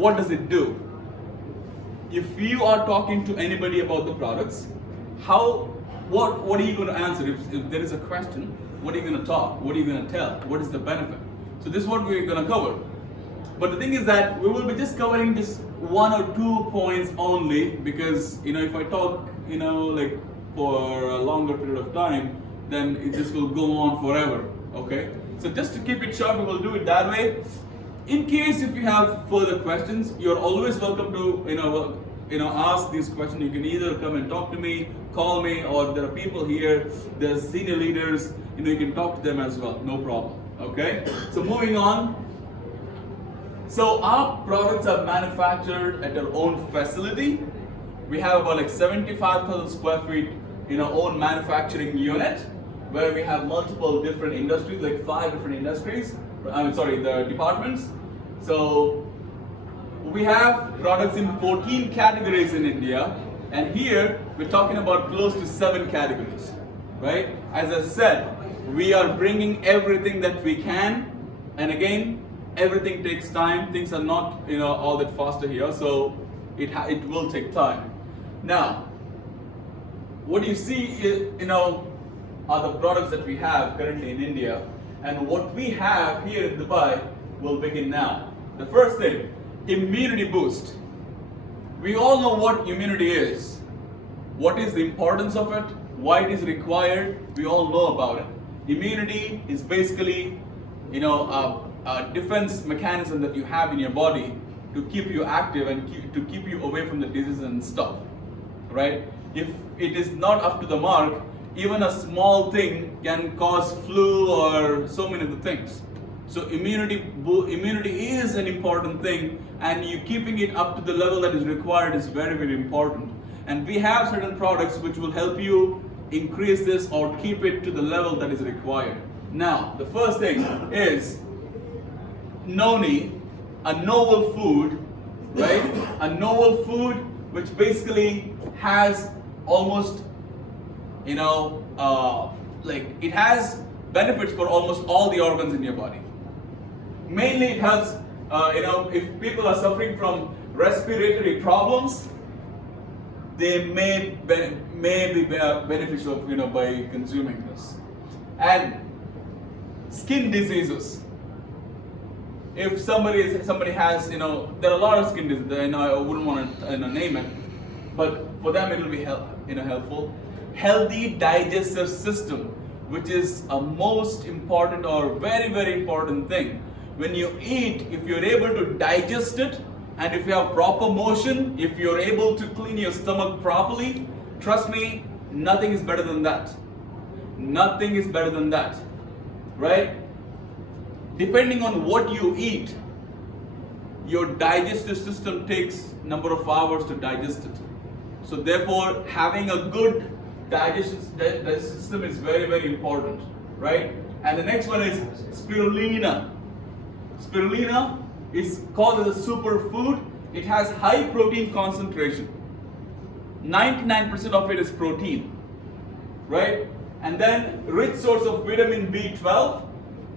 what does it do? If you are talking to anybody about the products, what are you going to answer? If there is a question, what are you going to talk? What are you going to tell? What is the benefit? So this is what we're going to cover. But the thing is that we will be just covering just 1 or 2 points only, because if I talk like for a longer period of time, then this will go on forever. Okay, so just to keep it short, we will do it that way. In case if you have further questions, you're always welcome to ask these questions. You can either come and talk to me, call me, or there are people here, there's senior leaders, you can talk to them as well, no problem. Okay, so moving on. So our products are manufactured at our own facility. We have about like 75,000 square feet own manufacturing unit, where we have multiple different industries, like 5 different industries. The departments. So we have products in 14 categories in India, and here we're talking about close to 7 categories, right? As I said, we are bringing everything that we can, and again, everything takes time. Things are not all that faster here, so it will take time. Now, what you see is, are the products that we have currently in India, and what we have here in Dubai will begin now. The first thing, immunity boost. We all know what immunity is. What is the importance of it? Why it is required? We all know about it. Immunity is basically, a defense mechanism that you have in your body to keep you active and to keep you away from the diseases and stuff, right? If it is not up to the mark, even a small thing can cause flu or so many other things. So immunity is an important thing, and you keeping it up to the level that is required is very, very important. And we have certain products which will help you increase this or keep it to the level that is required. Now, the first thing is Noni, a novel food, right? A novel food which basically has almost it has benefits for almost all the organs in your body. Mainly it helps, if people are suffering from respiratory problems, they may be beneficial, by consuming this. And skin diseases. If somebody has, there are a lot of skin diseases, I wouldn't want to name it, but for them it will be helpful. Healthy digestive system, which is a most important or very, very important thing. When you eat, if you're able to digest it, and if you have proper motion, if you're able to clean your stomach properly, trust me, nothing is better than that. Nothing is better than that, right? Depending on what you eat, your digestive system takes number of hours to digest it. So therefore, having a good digestion system is very, very important, right? And the next one is spirulina. Spirulina is called as a superfood. It has high protein concentration. 99% of it is protein, right? And then rich source of vitamin B12.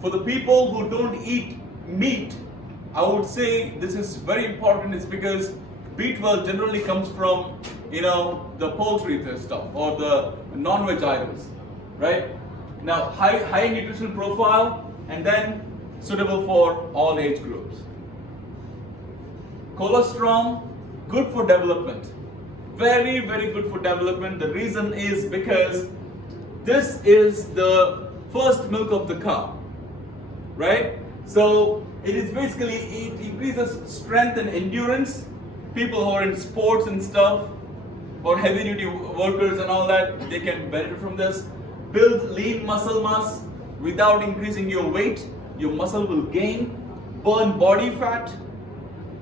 For the people who don't eat meat, I would say this is very important. It's because B12 generally comes from the poultry stuff or the non-veg items, right? Now, high nutritional profile, and then suitable for all age groups. Colostrum, good for development. Very, very good for development. The reason is because this is the first milk of the cow, right? So it is basically, it increases strength and endurance. People who are in sports and stuff, or heavy duty workers and all that, they can benefit from this. Build lean muscle mass without increasing your weight. Your muscle will gain. Burn body fat.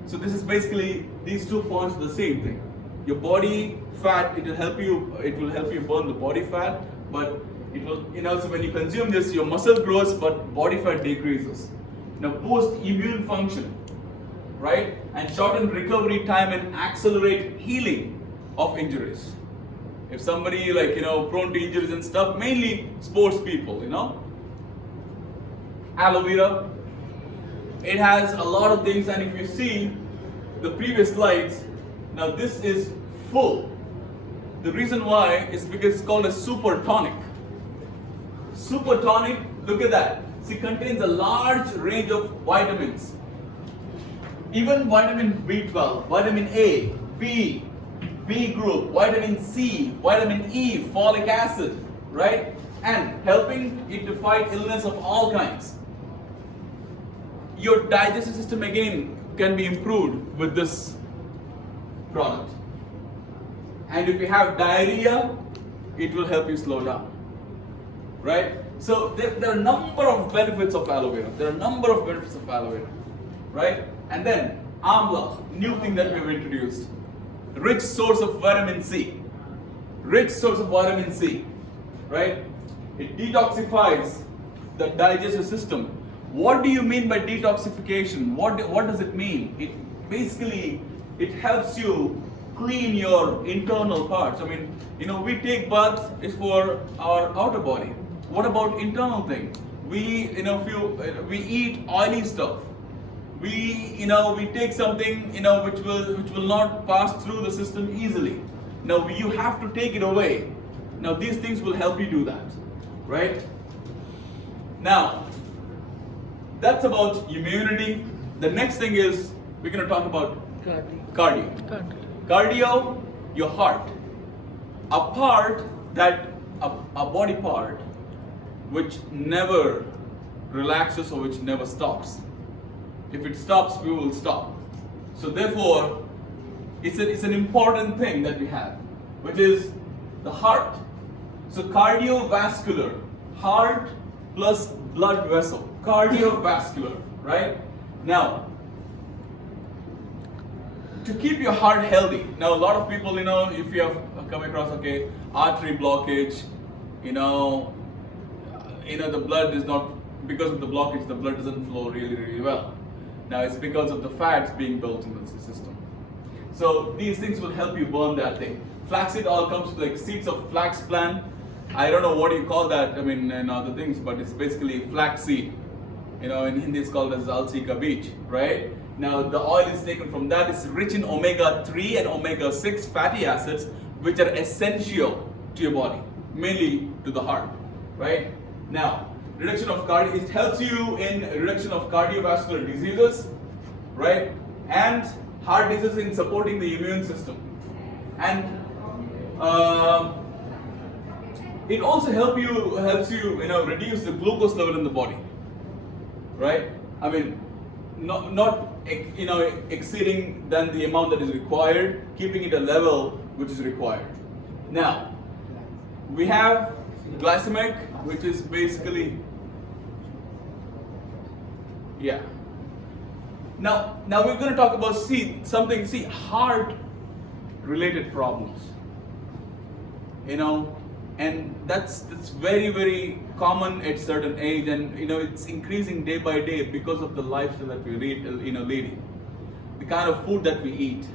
So this is basically, these 2 points are the same thing. Your body fat, it will help you burn the body fat, but it will, so when you consume this, your muscle grows, but body fat decreases. Now, boost immune function, right? And shorten recovery time and accelerate healing of injuries. If somebody prone to injuries and stuff, mainly sports people, Aloe vera, it has a lot of things, and if you see, the previous slides, now this is full. The reason why is because it's called a super tonic. Super tonic, look at that. See, contains a large range of vitamins. Even vitamin B12, vitamin A, B, B group, vitamin C, vitamin E, folic acid, right? And helping it to fight illness of all kinds. Your digestive system again can be improved with this product. And if you have diarrhea, it will help you slow down, right? So there are a number of benefits of aloe vera. Right? And then amla, new thing that we have introduced. Rich source of vitamin C. Right? It detoxifies the digestive system. What do you mean by detoxification? What does it mean? It helps you clean your internal parts. I mean, we take baths is for our outer body. What about internal thing? We eat oily stuff. We take something which will not pass through the system easily. Now you have to take it away. Now these things will help you do that, right? Now that's about immunity. The next thing is we're going to talk about cardio, your heart. A body part which never relaxes or which never stops. If it stops, we will stop. So therefore, it's an important thing that we have, which is the heart. So cardiovascular, heart plus blood vessel, cardiovascular, right? Now, to keep your heart healthy. Now, a lot of people, if you have come across, artery blockage, the blood is not, because of the blockage, the blood doesn't flow really, really well. Now, it's because of the fats being built in the system. So these things will help you burn that thing. Flaxseed oil comes like seeds of flax plant. I don't know what you call that, and other things, but it's basically flaxseed. In Hindi it's called as alsi ka beej, right? Now the oil is taken from that. It's rich in omega-3 and omega-6 fatty acids, which are essential to your body, mainly to the heart, right? Now, it helps you in reduction of cardiovascular diseases, right? And heart disease in supporting the immune system. And it also helps you reduce the glucose level in the body, right? I mean, not exceeding than the amount that is required, keeping it a level which is required. Now, we have glycemic, which is basically, yeah. Now we're going to talk about heart related problems. And that's very, very common at certain age, and it's increasing day by day because of the lifestyle that we leading. The kind of food that we eat,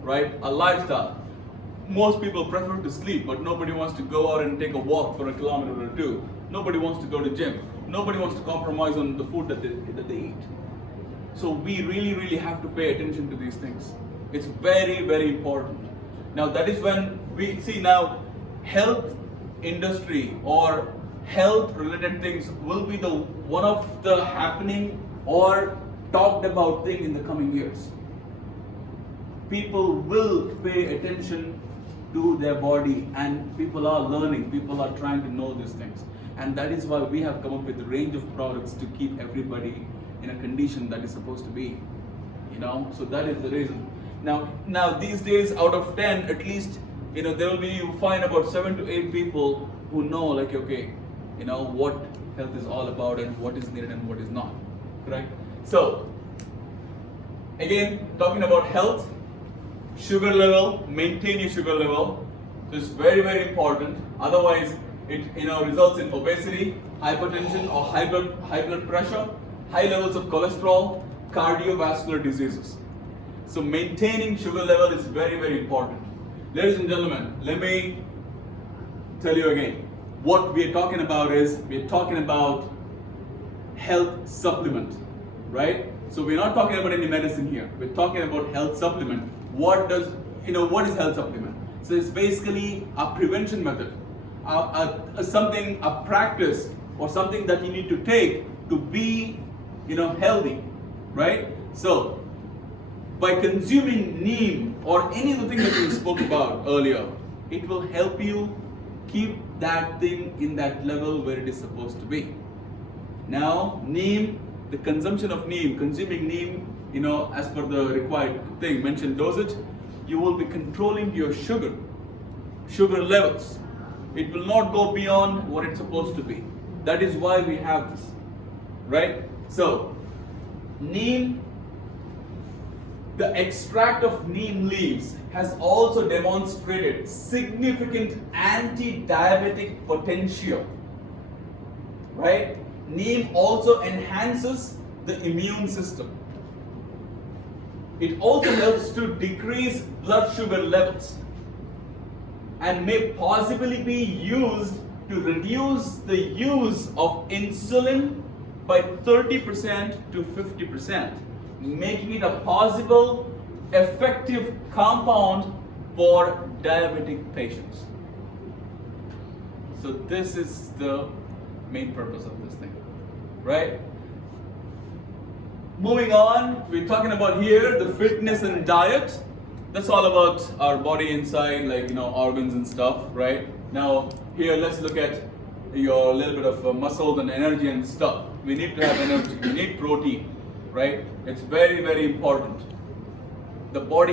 right? A lifestyle. Most people prefer to sleep, but nobody wants to go out and take a walk for a kilometer or two. Nobody wants to go to gym. Nobody wants to compromise on the food that they eat. So we really, really have to pay attention to these things. It's very, very important. Now that is when we see now health industry or health related things will be one of the happening or talked about thing in the coming years. People will pay attention to their body, and people are learning, people are trying to know these things. And that is why we have come up with a range of products to keep everybody in a condition that is supposed to be. So that is the reason. Now these days, out of 10, at least, you find about 7 to 8 people who know what health is all about and what is needed and what is not, correct? So, again, talking about health, sugar level, maintain your sugar level. So it's very, very important. Otherwise, it results in obesity, hypertension or high blood pressure, high levels of cholesterol, cardiovascular diseases. So maintaining sugar level is very, very important. Ladies and gentlemen, let me tell you again. What we are talking about is, we're talking about health supplement, right? So we're not talking about any medicine here. We're talking about health supplement. What is health supplement? So it's basically a prevention method, a practice or something that you need to take to be, healthy, right? So by consuming neem or any of the things that we spoke about earlier, it will help you keep that thing in that level where it is supposed to be. Now, neem, the consumption of neem, consuming neem, as per the required thing, mentioned dosage, you will be controlling your sugar levels. It will not go beyond what it's supposed to be. That is why we have this, right? So, neem, the extract of neem leaves has also demonstrated significant anti-diabetic potential, right? Neem also enhances the immune system. It also helps to decrease blood sugar levels and may possibly be used to reduce the use of insulin by 30% to 50%, making it a possible effective compound for diabetic patients. So this is the main purpose of this thing, right? Moving on, we're talking about here the fitness and diet. That's all about our body inside, like organs and stuff, right? Now here let's look at your little bit of muscles and energy and stuff. We need to have energy. We need protein, right? It's very, very important. The body